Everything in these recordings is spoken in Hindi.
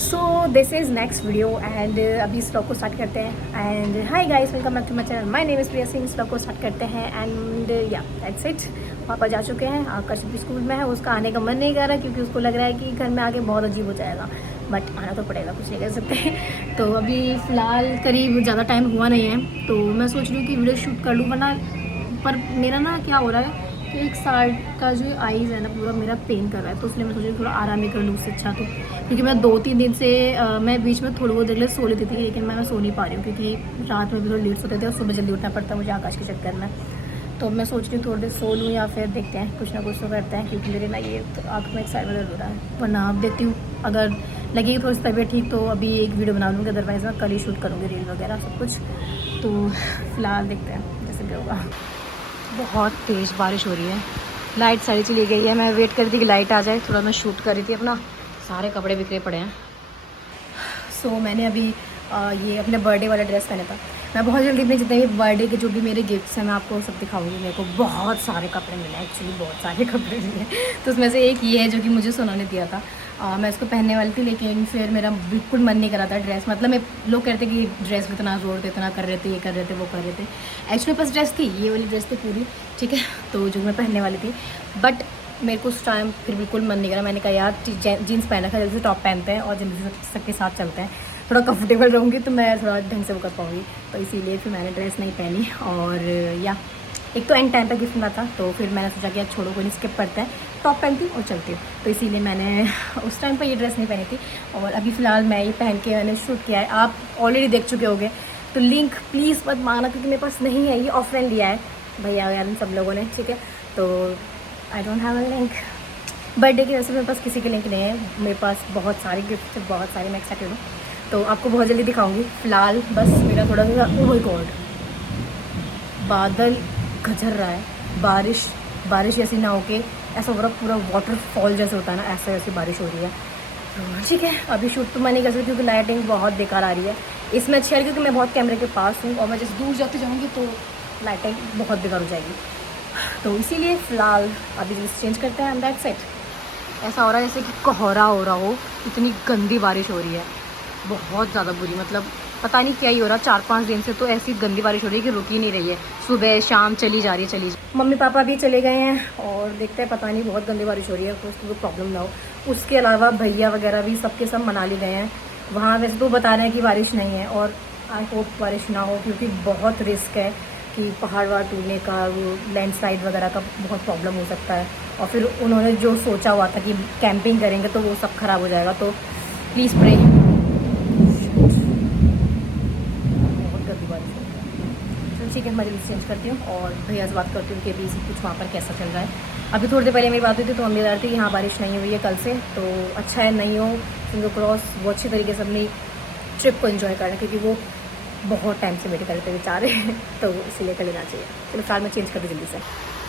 So this is next video and अभी इस व्लॉग को स्टार्ट करते हैं। And hi guys, welcome back to my channel. My name is Priya Singh. इस व्लॉग को स्टार्ट करते हैं एंड या दैट्स इट। पापा जा चुके हैं, आकाश भी स्कूल में है। उसका आने का मन नहीं कर रहा क्योंकि उसको लग रहा है कि घर में आके बहुत अजीब हो जाएगा, बट आना तो पड़ेगा, कुछ नहीं कर सकते। तो अभी फ़िलहाल करीब ज़्यादा टाइम हुआ नहीं है, तो मैं सोच रही हूँ कि वीडियो शूट कर लूँ, वरना पर मेरा ना क्या हो रहा है कि एक साइड का जो आईज़ है ना पूरा मेरा पेन कर रहा है, तो इसलिए मैं सोची थोड़ा आराम ही कर लूँ उससे अच्छा। तो क्योंकि मैं 2-3 दिन से मैं बीच में थोड़ी बहुत देर सो लेती थी, लेकिन मैं सो नहीं पा रही हूँ क्योंकि रात में भी थोड़ा लेट सोते थे और सुबह जल्दी उठना पड़ता है मुझे आकाश के चक्कर में। तो मैं सोच रही हूँ थोड़ी देर सो लूँ या फिर देखते हैं कुछ ना कुछ तो करते हैं, क्योंकि मेरे ना ये तो आँख में एक साइड में दर्द हो रहा है। वरना अब देखती हूँ, अगर लगेगी थोड़ी सी तबीयत ठीक तो अभी एक वीडियो बना लूँगी, अदरवाइज़ मैं कल ही शूट करूँगी रील वगैरह सब कुछ। तो फिलहाल देखते हैं जैसे भी होगा। बहुत तेज़ बारिश हो रही है, लाइट सारी चली गई है। मैं वेट कर रही थी कि लाइट आ जाए, थोड़ा मैं शूट कर रही थी अपना, सारे कपड़े बिखरे पड़े हैं। सो मैंने अभी ये अपने बर्थडे वाला ड्रेस पहना था। मैं बहुत जल्दी अपने जितने भी बर्थडे के जो भी मेरे गिफ्ट्स हैं मैं आपको सब दिखाऊंगी। मेरे को बहुत सारे कपड़े मिले हैं, एक्चुअली बहुत सारे कपड़े मिले। तो उसमें से एक ये है जो कि मुझे सोना ने दिया था। मैं इसको पहनने वाली थी, लेकिन फिर मेरा बिल्कुल मन नहीं करा था ड्रेस, मतलब मैं लोग कहते कि ड्रेस में इतना जोर थे, इतना कर रहे थे, ये कर रहे थे, वो कर रहे थे। एक्चुअली बस ड्रेस थी, ये वाली ड्रेस थी पूरी, ठीक है, तो जो मैं पहनने वाली थी। बट मेरे को उस टाइम फिर बिल्कुल मन नहीं करा। मैंने कहा यार जीन्स पहना था, जल्दी से टॉप पहनते हैं और जल्दी से सबके साथ चलते हैं, थोड़ा कंफर्टेबल रहूँगी तो मैं थोड़ा ढंग से वो कर पाऊँगी। तो इसीलिए फिर मैंने ड्रेस नहीं पहनी। और या एक तो एंड टाइम पर गिफ्ट मिला था, तो फिर मैंने सोचा कि यार छोड़ो, कोई नहीं, स्किप करते हैं, टॉप पहनती हूँ और चलती हूँ। तो इसीलिए मैंने उस टाइम पर ये ड्रेस नहीं पहनी थी। और अभी फ़िलहाल मैं ये पहन के मैंने शूट किया है, आप ऑलरेडी देख चुके होंगे। तो लिंक प्लीज़ मत मांगना क्योंकि मेरे पास नहीं है, ये ऑफलाइन लिया है भैया यार सब लोगों ने, ठीक है। तो I don't have a link. Birthday की वजह से मेरे पास किसी के लिंक नहीं है, मेरे पास बहुत सारे गिफ्ट थे, बहुत सारे, मैं एक्साइटेड हूँ। तो आपको बहुत जल्दी दिखाऊंगी। फ़िलहाल बस मेरा थोड़ा सा ओ माय गॉड, बादल गजर रहा है, बारिश ऐसी ना होके ऐसा हो रहा पूरा वाटरफॉल जैसे होता है ना, ऐसे ऐसी बारिश हो रही है। तो ठीक है, अभी शूट तो मैं नहीं कर सकती क्योंकि लाइटिंग बहुत बेकार आ रही है। इसमें अच्छी आ रही है क्योंकि मैं बहुत कैमरे के पास हूँ और मैं जैसे दूर जाते जाऊँगी तो लाइटिंग बहुत बेकार हो जाएगी। तो इसीलिए फ़िलहाल अभी जैसे चेंज करते हैं, दैट्स इट। ऐसा हो रहा है जैसे कि कोहरा हो रहा हो, इतनी गंदी बारिश हो रही है, बहुत ज़्यादा बुरी, मतलब पता नहीं क्या ही हो रहा। 4-5 दिन से तो ऐसी गंदी बारिश हो रही है कि रुक ही नहीं रही है, सुबह शाम चली जा रही है, चली जा। मम्मी पापा भी चले गए हैं और देखते हैं, पता नहीं बहुत गंदी बारिश हो रही है, कुछ तो प्रॉब्लम ना हो। उसके अलावा भैया वगैरह भी सबके सब मनाली गए हैं। वहाँ वैसे तो बता रहे हैं कि बारिश नहीं है, और आई होप बारिश ना हो क्योंकि बहुत रिस्क है कि पहाड़ वहाड़ टूटने का, वो लैंडस्लाइड वगैरह का बहुत प्रॉब्लम हो सकता है। और फिर उन्होंने जो सोचा हुआ था कि कैंपिंग करेंगे तो वो सब ख़राब हो जाएगा। तो प्लीज़ प्रे। बहुत गंदी बारिश हो रही है। चलो ठीक है, मैं जल्दी चेंज करती हूँ और भैया से बात करती हूँ कि अभी सब कुछ वहाँ पर कैसा चल रहा है। अभी थोड़ी देर पहले मेरी बात हुई थी तो मम्मी बता रही थी कि हाँ बारिश नहीं हुई है कल से, तो अच्छा है नहीं हो। सिंगल क्रॉस वो अच्छी तरीके से अपनी ट्रिप को एंजॉय करना, क्योंकि वो बहुत टाइम से वेट कर रहे थे बेचारे तो इसीलिए कर लेना चाहिए। चलो फिलहाल मैं चेंज कर दूँ जल्दी से।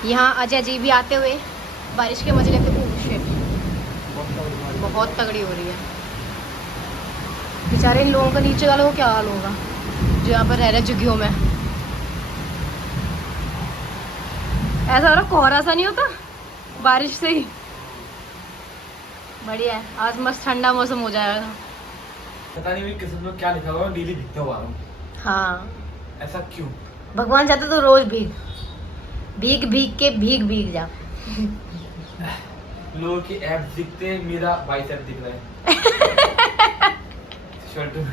यहाँ अजय जी भी आते हुए बारिश के मजे लेते। ओह शिट, बहुत तगड़ी हो रही है। बेचारे इन लोगों का नीचे वालों को क्या हाल होगा जो यहाँ पर रह रहे झुग्गियों में। ऐसा हो रहा कोहरा सा नहीं होता बारिश से ही। बढ़िया है, आज मस्त ठंडा मौसम हो जाएगा। पता नहीं किस्मत में क्या लिखा हुआ है, डेली दिखते हुआ हूँ। हाँ, ऐसा क्यों? भगवान चाहते तो रोज भीग भीग भीग के भीग जा। लोगों की एप्स दिखते हैं, मेरा बाइसेप दिख रहा है शर्ट में।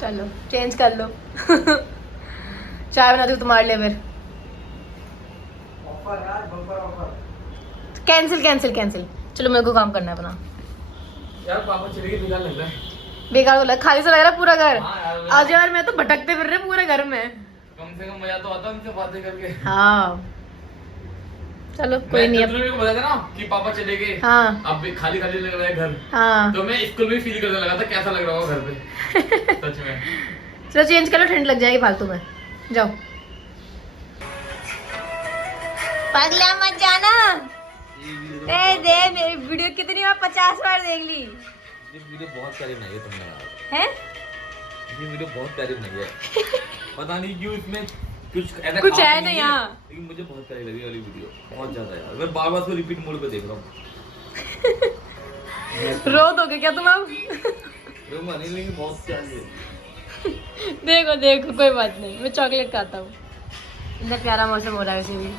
चलो चेंज कर लो चाय बना दूँ तुम्हारे लिए फिर। ऑफर यार, bumper offer. Cancel cancel cancel, चलो मेरे को काम करना है अपना। यार पापा चले गए, बेकार लग रहा है। बेकार लग, खाली से लग रहा है पूरा घर। हाँ यार, आज यार मैं तो भटकते फिर रहे पूरे घर में। कम से कम मजा तो आता उनसे बातें करके। हाँ चलो कोई नहीं। मेरे को बताया था ना कि पापा चले गए, हाँ अब भी खाली खाली लग रहा है घर। हाँ तो मैं स्कूल में फील करने लगा था कैसा लग रहा होगा घर पे सच में। चलो चेंज कर लो, ठंड लग जाएगी फालतू में, जाओ। पगला मत जाना। ए दे, मेरी वीडियो कितनी बार 50 बार देख ली। ये वीडियो बहुत प्यारी बनाई है तुमने यार। हैं? ये वीडियो बहुत प्यारी बनाई है पता नहीं क्यों इसमें कुछ ऐसा कुछ खास है नहीं ना यहाँ। लेकिन मुझे बहुत प्यारी लगी वाली वीडियो, बहुत ज्यादा यार। मैं बार बार उसको रिपीट मोड पे देख रहा हूँ। रो दोगे क्या तुम अब? बहुत चाहिए। देखो देखो कोई बात नहीं, मैं चॉकलेट खाता हूँ। इतना प्यारा मौसम हो रहा है वैसे भी।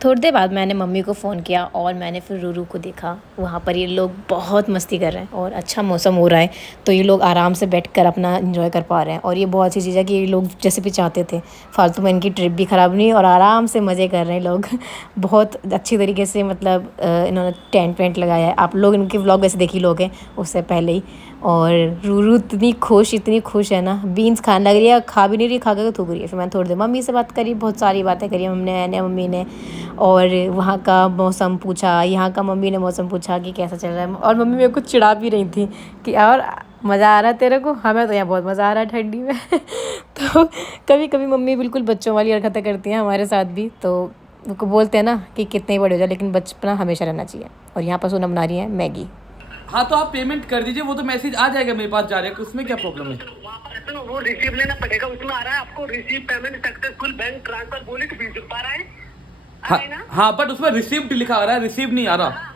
थोड़ी देर बाद मैंने मम्मी को फ़ोन किया और मैंने फिर रूरू को देखा। वहाँ पर ये लोग बहुत मस्ती कर रहे हैं और अच्छा मौसम हो रहा है, तो ये लोग आराम से बैठकर अपना एंजॉय कर पा रहे हैं। और ये बहुत अच्छी चीज़ है कि ये लोग जैसे भी चाहते थे, फालतू में इनकी ट्रिप भी ख़राब नहीं और आराम से मज़े कर रहे हैं लोग। बहुत अच्छी तरीके से मतलब इन्होंने टेंट वेंट लगाया है। आप लोग इनके व्लॉग वैसे देख ही लोग हैं उससे पहले ही। और रूरू इतनी खुश है ना, बीन्स खाने लग रही है, खा भी नहीं रही, खा कर थूक रही है। फिर मैंने थोड़ी देर मम्मी से बात करी, बहुत सारी बातें करी हमने मम्मी ने, और वहाँ का मौसम पूछा, यहाँ का मम्मी ने मौसम पूछा कि कैसा चल रहा है। और मम्मी मेरे को चिढ़ा भी रही थी कि और मज़ा आ रहा है तेरे को, हमें तो यहाँ बहुत मज़ा आ रहा है ठंडी में। तो कभी कभी मम्मी बिल्कुल बच्चों वाली हरकतें करती हैं हमारे साथ भी। तो उनको बोलते हैं ना कि कितने ही बड़े हो जाए लेकिन बचपना हमेशा रहना चाहिए। और यहाँ पर सोना बना रही है मैगी। हाँ तो आप पेमेंट कर दीजिए, वो तो मैसेज आ जाएगा मेरे पास जा रहा है, उसमें क्या प्रॉब्लम है? वो रिसीव लेना पड़ेगा, उसमें आ रहा है आपको receive payment successful bank transfer बोले कि 20 रुपये आ रहा है। हाँ बट उसमें रिसीव्ड लिखा आ रहा है, रिसीव नहीं आ रहा।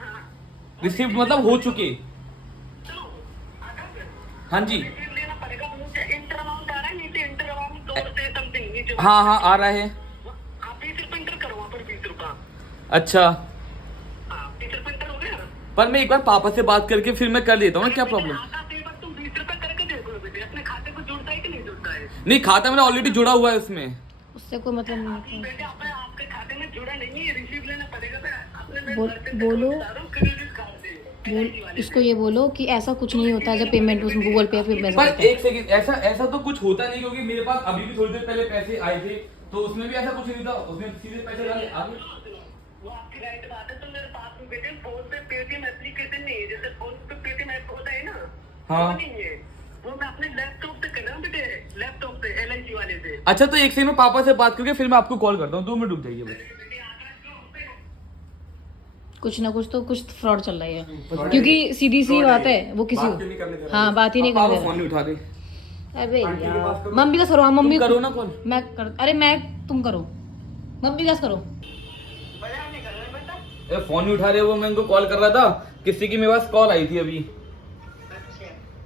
रिसीव्ड मतलब हो चुकी। हाँ जी रिसीव लेना पड़ेगा, इंटर अमाउंट आ रहा है नीचे, इंटर अमाउंट 2 से समथिंग नीचे। हाँ हाँ आ रहा है। आप 20 रुपये इंटर करो वहाँ पर, 20 रुपये। अच्छा 20 रुपये इंटर हो गया। पर मैं एक बार पापा से बात करके फिर मैं कर देता हूँ, क्या प्रॉब्लम? तुम 20 रुपये करके देखो बेटे, अपने खाते को जुड़ता है कि नहीं जुड़ता है। नहीं खाता मेरा ऑलरेडी जुड़ा हुआ है उसमें। उससे कोई मतलब नहीं होता। बेटे आपके खाते में जुड़ा नहीं है, रिसीव लेना पड़ेगा। अपने बोलो क्रेडिट कार्ड से इसको, ये बोलो कि ऐसा कुछ नहीं होता जब पेमेंट उसमें गूगल पे फिर पैसा पर करते हैं। एक सेकंड, ऐसा तो कुछ होता नहीं, क्योंकि मेरे पास अभी भी थोड़ी देर पहले पैसे आए थे तो उसमें भी ऐसा कुछ नहीं था, उसमें सीधे पैसे डाले आगे। वो आपकी राइट बात है। तो मेरे पास में बेटे फोन पे पेटीएम एप्लीकेशन नहीं है, जैसे फोन पे पेटीएम ऐप होता है ना, हाँ। वो नहीं है। वो मैं अपने लैपटॉप से कर रहा हूँ बेटे, लैपटॉप से LIC वाले से। अच्छा तो एक सेकंड में पापा से बात करके फिर मैं आपको कॉल करता हूँ, 2 मिनट रुक जाइए बस। कुछ ना कुछ तो कुछ फ्रॉड चल रहा है, क्योंकि सीधी सी बात है वो किसी हाँ बात ही नहीं पापा कर फोन नहीं उठा रहे। अबे यार मम्मी का करो। हाँ मम्मी करो ना कॉल। मैं कर, अरे मैं तुम करो, मम्मी का करो। फोन नहीं उठा रहे वो, मैं उनको कॉल कर रहा था, किसी की मेरे पास कॉल आई थी अभी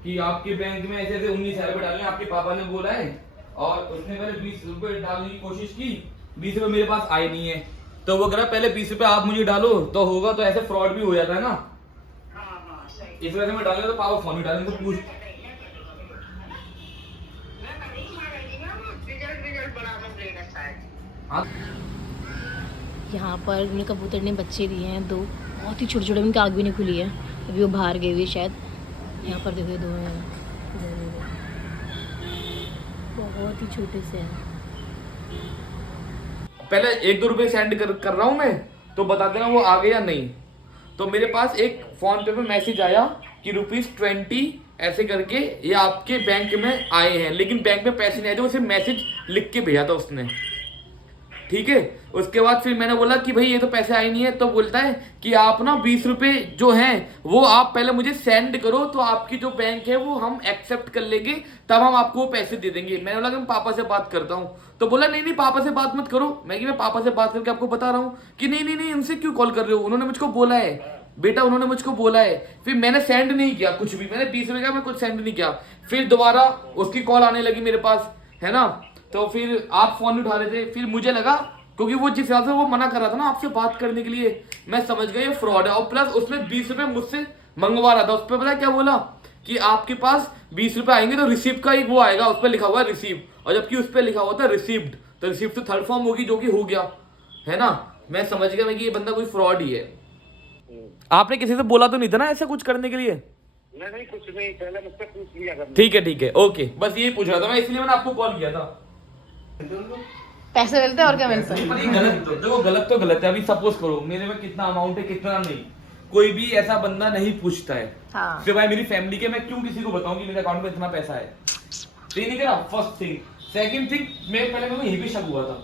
कि आपके बैंक में ऐसे ऐसे 19,000 रुपए डालने, आपके पापा ने बोला है। और उसने पहले 20 रुपए डालने की कोशिश की, 20 रुपए मेरे पास आए नहीं है, तो वो कह रहा पहले 20 रुपए आप मुझे डालो तो होगा। तो ऐसे फ्रॉड भी हो जाता है ना, इस वजह से मैं डालूंगा। तो पापा फोन नहीं डालेंगे तो पूछ। यहाँ पर उन्हें कबूतर ने बच्चे दिए हैं 2, बहुत ही छोटे छोटे, उनकी आँख भी नहीं खुली है अभी, वो बाहर गए हुए शायद। यहाँ पर देखो 2 हैं, बहुत ही छोटे से हैं। पहले 1-2 रुपए सेंड कर रहा हूँ मैं, तो बता देना वो आ गया या नहीं। तो मेरे पास एक फोन पे मैसेज आया कि ₹20 ऐसे करके ये आपके बैंक में आए हैं, लेकिन बैंक में पैसे नहीं आए थे, वो सिर्फ मैसेज लिख के भेजा था उसने, ठीक है। उसके बाद फिर मैंने बोला कि भाई ये तो पैसे आए नहीं है, तो बोलता है कि आप ना 20 रुपए जो हैं वो आप पहले मुझे सेंड करो, तो आपकी जो बैंक है वो हम एक्सेप्ट कर लेंगे, तब हम आपको वो पैसे दे देंगे। मैंने बोला कि मैं पापा से बात करता हूँ, तो बोला नहीं पापा से बात मत करो। मैं पापा से बात करके आपको बता रहा हूँ कि नहीं उनसे क्यों कॉल कर रहे हो, उन्होंने मुझको बोला है बेटा, उन्होंने मुझको बोला है। फिर मैंने सेंड नहीं किया कुछ भी, मैंने 20 रुपए का मैं कुछ सेंड नहीं किया। फिर दोबारा उसकी कॉल आने लगी मेरे पास, है ना, तो फिर आप फोन नहीं उठा रहे थे। फिर मुझे लगा, क्योंकि वो जिस हिसाब से वो मना कर रहा था ना आपसे बात करने के लिए, मैं समझ गया ये फ्रॉड है। और प्लस उसमें 20 रुपए मुझसे मंगवा रहा था। उस पर पता क्या बोला कि आपके पास 20 रुपए आएंगे तो रिसीव का एक वो आएगा, उस पर लिखा हुआ है रिसीव, और जबकि उस पर लिखा हुआ था रिसीव्ड, तो रिसीव तो थर्ड फॉर्म होगी, जो कि हो गया, है ना। मैं समझ गया कि ये बंदा कोई फ्रॉड ही है। आपने किसी से बोला तो नहीं था ना ऐसा कुछ करने के लिए? नहीं कुछ नहीं, पहले मुझसे पूछ लिया कर। ठीक है ओके, बस यही पूछ रहा था मैं, इसलिए मैंने आपको कॉल किया था। पैसे मिलते हैं और क्या मिलता है। पर ये गलत, देखो गलत तो गलत है। अभी सपोज करो मेरे में कितना अमाउंट है कितना नहीं, कोई भी ऐसा बंदा नहीं पूछता है हाँ। सिवाय मेरी फैमिली के। मैं क्यों किसी को बताऊं कि मेरे अकाउंट में इतना पैसा है? तो ये नहीं करा, फर्स्ट थिंग। सेकंड थिंग, मेरे पहले मेरे को ये भी शक हुआ था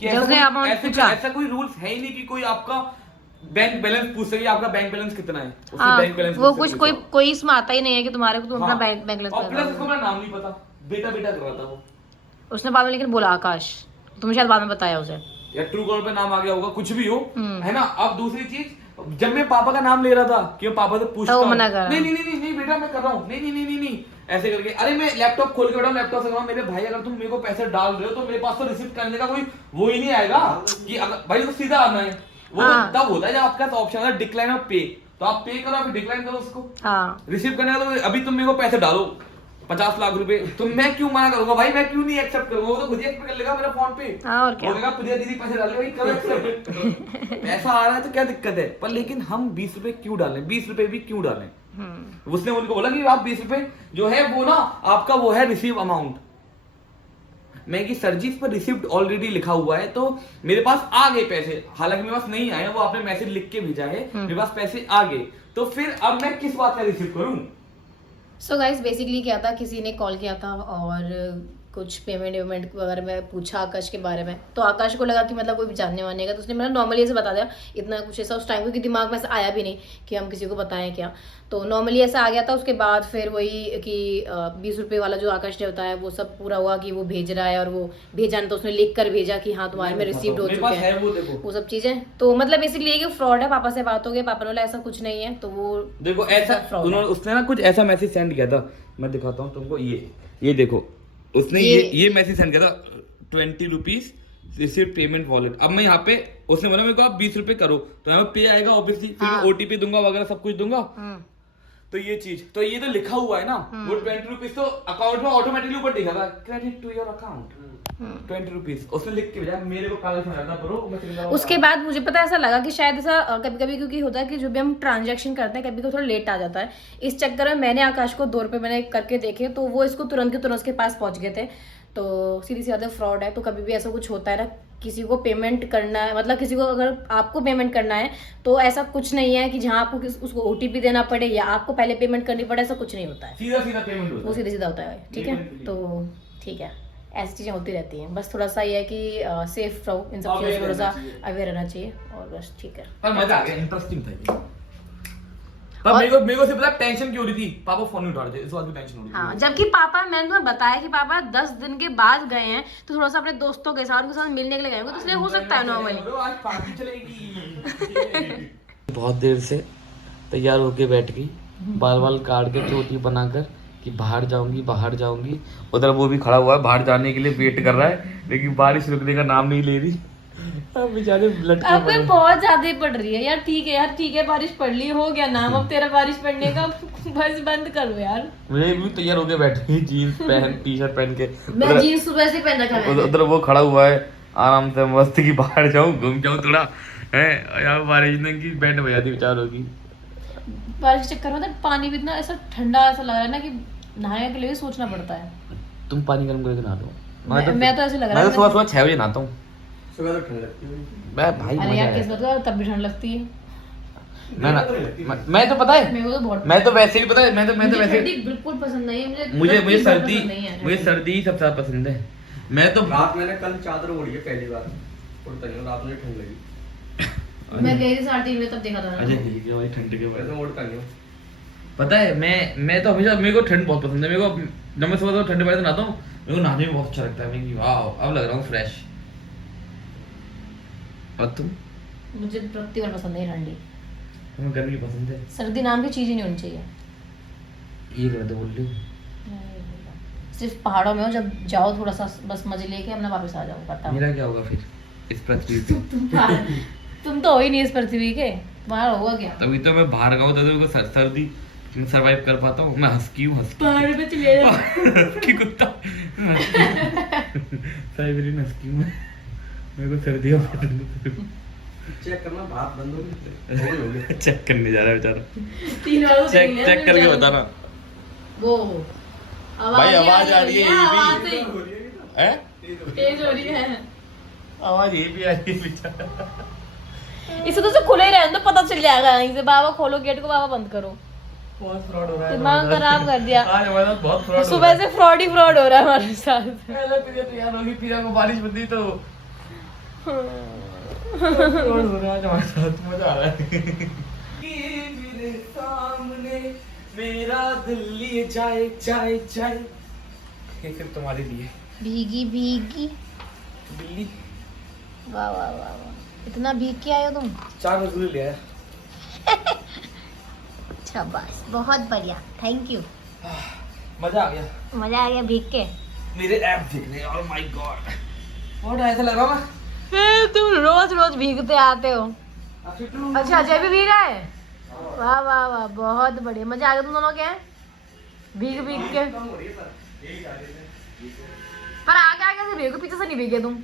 कि ऐसा कोई रूल्स है ही नहीं कि कोई आपका बैंक बैलेंस पूछ सके, आपका बैंक बैलेंस कितना है। बैंक बैलेंस वो कुछ कोई इसमें आता ही नहीं है कि तुम्हारे को तुम अपना बैंक बैलेंस। और प्लस उसको मेरा नाम नहीं पता, बेटा कर रहा था वो। उसने बाद में लेकिन बोला आकाश, तुमने शायद बाद में बताया उसे, या ट्रू कॉलर पे नाम आ गया होगा, कुछ भी हो, है ना। अब दूसरी चीज, जब मैं पापा का नाम ले रहा था कि मैं पापा से पूछता तो हूँ, मना करा। नहीं बेटा मैं कर रहा हूँ, नहीं ऐसे करके, अरे मैं लैपटॉप खोल के बैठा हूँ, लैपटॉप से कर रहा हूँ, मेरे भाई अगर तुम मेरे को पैसे डाल रहे हो तो मेरे पास तो रिसीव करने का कोई वो ही नहीं आएगा कि अगर भाई तो सीधा आना है, वो तब होता है जब आपका ऑप्शन है डिक्लाइन और पे, तो आप पे करो फिर डिक्लाइन करो उसको। हाँ रिसीव करने का तो अभी तुम मेरे को पैसे डालो 50 लाख रुपए, तो मैं क्यों मना करूंगा भाई, मैं क्यों नहीं एक्सेप्ट करूंगा, वो तो खुद ही एक्सेप्ट कर लेगा मेरा फोन पे। हाँ, और क्या। वो कहेगा प्रिया दीदी पैसे डाले भाई करो एक्सेप्ट। पैसा आ रहा है तो क्या दिक्कत है, पर लेकिन हम 20 रुपए क्यों डालें, 20 रुपए भी क्यों डालें। उसने उनको बोला कि आप 20 रुपए जो है वो ना आपका वो है रिसीव अमाउंट। मैं कि सर जी इस पर रिसिप्ट ऑलरेडी लिखा हुआ है, तो मेरे पास आ गए पैसे, हालांकि मेरे पास नहीं आए, वो आपने मैसेज लिख के भेजा है, मेरे पास पैसे आ गए, तो फिर अब मैं किस बात का रिसीव करूं। सो गाइस बेसिकली क्या था, किसी ने कॉल किया था और कुछ पेमेंट वगैरह में पूछा आकाश के बारे में, तो आकाश को लगा कि मतलब कोई भी जानने वाने का, तो उसने मतलब नॉर्मली ऐसे बता दिया, इतना कुछ ऐसा उस टाइम क्योंकि दिमाग में ऐसा आया भी नहीं कि हम किसी को बताएं क्या, तो नॉर्मली ऐसा आ गया था। उसके बाद फिर वही कि 20 रुपये वाला जो आकाश ने बताया वो सब पूरा हुआ कि वो भेज रहा है, और वो भेजा नहीं तो उसने लिख कर भेजा कि हाँ तुम्हारे में रिसीव्ड हो चुके हैं वो सब चीजें। तो मतलब बेसिकली ये कि फ्रॉड है, पापा से बात हो गई, पापा ने बोला ऐसा कुछ नहीं है, तो वो देखो ऐसा उसने ना कुछ ऐसा मैसेज सेंड किया था, मैं दिखाता हूँ तुमको, ये देखो उसने ये मैसेज सेंड किया था 20 रुपीज रिसीव पेमेंट वॉलेट। अब मैं यहाँ पे उसने बोला मेरे को आप 20 रुपए करो, तो यहाँ पे पे आएगा ऑब्वियसली, फिर मैं ओटीपी दूंगा वगैरह सब कुछ दूंगा, तो ये चीज तो ये तो लिखा हुआ है ना, वो 20 रुपीज तो अकाउंट में ऑटोमेटिकली ऊपर दिखा था credit to your account 20 rupees, उसने लिख के भेजा, मेरे को पागल समझ रहा था ब्रो। उसके बाद मुझे पता ऐसा लगा कि शायद ऐसा कभी कभी क्योंकि होता है कि जो भी हम ट्रांजैक्शन करते हैं कभी कभी थोड़ा लेट आ जाता है, इस चक्कर में मैंने आकाश को 2 रुपये मैंने करके देखे, तो वो इसको तुरंत के तुरंत उसके पास पहुंच गए थे। तो सीधी सी बात है फ्रॉड है, तो कभी भी ऐसा कुछ होता है ना, किसी को पेमेंट करना है, मतलब किसी को अगर आपको पेमेंट करना है तो ऐसा कुछ नहीं है कि जहाँ आपको उसको ओटीपी देना पड़े या आपको पहले पेमेंट करनी पड़े, ऐसा कुछ नहीं होता है, सीधा पेमेंट होता है, वो सीधा सीधा होता है। ठीक है, तो ठीक है, ऐसी चीज़ें होती रहती हैं, बस थोड़ा सा ये है कि सेफ रहो, इन सब चीज़ों से थोड़ा सा अवेयर रहना चाहिए, और बस ठीक है। पर मजा आ गया, इंटरेस्टिंग था। पर मेरे को सिर्फ पता टेंशन क्यों हो रही थी, पापा फोन नहीं उठा रहे थे, इस बात की टेंशन हो रही थी। हाँ, जबकि पापा, मैंने तुम्हें बताया कि पापा 10 दिन के बाद गए हैं, तो थोड़ा सा अपने दोस्तों के साथ उनके साथ मिलने के लिए गए होंगे, तो इसलिए हो सकता है नॉर्मली। आज पार्टी चलेगी। बहुत देर से तैयार होके बैठ गई, बाल काट के चोटी बनाकर कि बाहर जाऊंगी। उधर वो भी खड़ा हुआ है बाहर जाने के लिए, वेट कर रहा है, लेकिन बारिश रुकने का नाम नहीं ले रही। अब बेचारे लटके अब बहुत ज्यादा ही पड़ रही है यार, ठीक है बारिश पड़ ली, हो गया नाम अब तेरा बारिश पड़ने का, बस बंद करो यार। मुझे भी तैयार होके बैठी, जीन्स पहन टी शर्ट पहन के, मैं जीन्स सुबह से पहन रखा है, उधर वो खड़ा हुआ है आराम से मस्त की बाहर जाऊं घूम जाऊं थोड़ा है, यहाँ बारिश ने की बैंड बजा दी बेचारों की। बारिश के चक्कर में तो पानी भी इतना ऐसा ठंडा ऐसा लग रहा है ना कि नहाने के लिए भी सोचना पड़ता है। तुम पानी गर्म करके नहाते हो? मैं तो ऐसे लग रहा है, मैं तो सुबह 6 बजे नहाता हूँ। सुबह तो ठंड लगती है भाई, अरे यार किस बात, तब भी ठंड लगती है। मैं तो पता है, मेरे को तो बहुत, मैं तो वैसे ही पता है, मैं तो वैसे बिल्कुल पसंद नहीं है मुझे सर्दी ही सबसे ज्यादा पसंद है। मैं तो रात मैंने कल चादर ओढ़ी है पहली बार, उड़ता नहीं, रात में ठंड लगी। मैं गई थी 3:30 बजे, तब देखा था ना। अच्छा ठीक है भाई, ठंड के वैसे बाद ओढ़ता नहीं हूँ। पता है मैं तो हमेशा, मेरे को ठंड बहुत पसंद है, मेरे को जब मैं सुबह ठंडे पानी से नहाता हूँ, मेरे को नहाने में बहुत अच्छा लगता है, मैं कि वाह अब लग रहा हूँ फ्रेश। और तुम? मुझे प्रति बार पसंद नहीं ठंडी, तुम्हें गर्मी पसंद है? सर्दी नाम की चीज ही नहीं होनी चाहिए। ये गलत बोल रही हो। सिर्फ पहाड़ों में हो, जब जाओ थोड़ा सा बस मजे लेके अपना वापस आ जाओ, पट्टा। मेरा क्या होगा फिर इस पृथ्वी पे? तुम तो हो ही नहीं इस पृथ्वी के, तुम्हारा होगा क्या? तभी तो मैं बाहर गया हूँ, तभी मेरे को सर्दी सरवाइव कर पाता हूँ। मैं हस्की हूँ, हस्की पहाड़ पे चले जाओ। हस्की कुत्ता, साइबेरियन हस्की हूँ मैं, मेरे को सर्दी चेक करना, बात बंद हो गई। चेक करने जा रहा है बेचारा, 3 बार चेक करके बताना। वो भाई आवाज आ रही है, आवाज ये ही भी है, तेज हो रही है आवाज ये भी आ रही है बेचारा। इसे तो खुले ही रहने दो, पता चल जाएगा यहीं से। बाबा खोलो गेट को, बाबा बंद करो। बहुत फ्रॉड हो रहा है, दिमाग खराब कर दिया आज हमारे साथ बहुत फ्रॉड। सुबह से फ्रॉड ही फ्रॉड हो रहा है हमारे साथ। पहले प्रिया तैयार होगी, प्रिया को बारिश बंदी तो फ्रॉड हो रहा है आज हमारे साथ, मजा आ रहा है। मेरे सामने मेरा दिल लिए जाए जाए जाए, ये सिर्फ तुम्हारे लिए। भीगी भीगी, बिल्ली वाह वाह वाह वाह, इतना भीग के आए हो तुम? 4 रसगुल्ले ले आया। शाबाश, बहुत बढ़िया, थैंक यू। मजा आ गया, मजा आ गया भीग के। मेरे ऐप दिखने, ओह माय गॉड, बहुत ऐसा लग रहा मैं। तुम रोज रोज भीगते आते हो। अच्छा अजय भी भीग रहा है, वाह वाह वाह, बहुत बढ़िया, मजा आ गया तुम दोनों के भीग भीग के। पर आगे आगे से भीगो, पीछे से नहीं भीगे तुम।